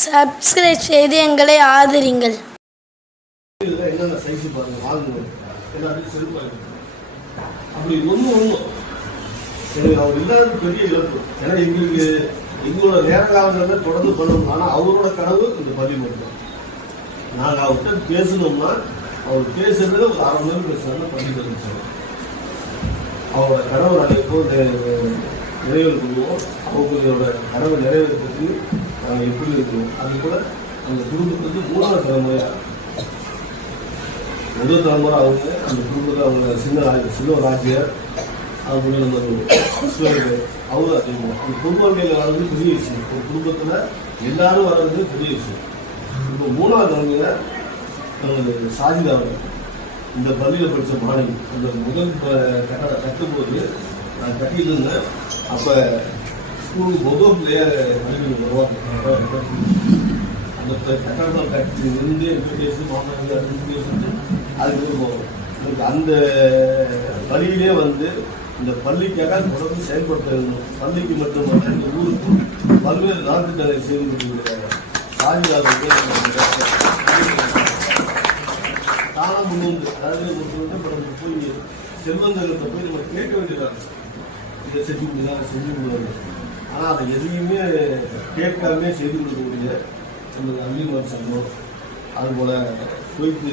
Subscribe செய்து எங்களை ஆதரிங்கள். என்னென்ன சைஸ் பாருங்க, வாங்குவோம் எல்லாத்தையும் செல் பாருங்க. அப்படி ஒன்றும் எனக்கு அவர் இல்லாத பெரிய இழப்பு. ஏன்னா எங்களோட நேர காலங்களில் தொடர்ந்து பண்ணணும். ஆனால் அவரோட கனவு இந்த பதிவு மட்டும். நாங்கள் அவர்கிட்ட பேசணும்னா அவர் பேசுறது ஒரு 1/2 மணி நேரம் பேசுறாங்க, பதிவு பண்ணிச்சோம். அவரோட கனவு நாங்கள் எப்போது நிறைவேறு கொள்வோம். அவங்களோட கனவு நிறைவேறதுக்கு நாங்கள் எப்படி இருக்கணும். அது கூட அந்த குடும்பத்துக்கு 3ஆவது தலைமுறையாக, முதல் தலைமுறை அவங்க அந்த குடும்பத்தில் அவங்க சின்ன ராஜ்யர் அவங்க நம்ம அவங்க அதிகமாக அந்த குடும்பங்கள் வர்றது பெரிய விஷயம். ஒரு குடும்பத்தில் எல்லாரும் வர்றது பெரிய விஷயம். இப்போ 3ஆவது தலைமுறையில் சாஜிதா அவர்கள் இந்த பள்ளியில் படித்த மாணவி அந்த முதல் கட்டடம் கட்டும்போது நான் கட்டிட்டு இருந்தேன். அப்போ ஸ்கூலுக்கு முதல் பிள்ளையாக கல்வி உருவாக்க அந்த கட்டடத்தை கட்டி இருந்து இன்விடேஷன் மாணவர்கள் அதுக்கு போகும். எனக்கு அந்த வழியிலே இந்த பள்ளிக்காக தொடர்ந்து செயல்படுத்த வேண்டும். பள்ளிக்கு மட்டுமல்ல இந்த ஊருக்கு பல்வேறு நாட்டுகளை செய்து கொண்டிருக்கிற சாதியாளர்கள் தானா முன்வந்து, அதாவது போய் செல்வந்தர்கிட்ட போய் நம்ம கேட்க வேண்டியதாக இதை செஞ்சு கொடுங்க செஞ்சு கொடுங்க. ஆனால் அதை எதையுமே கேட்காமே செய்து கொடுக்கக்கூடிய நம்ம அள்ளிமார் சங்கம் அதுபோல போயிட்டு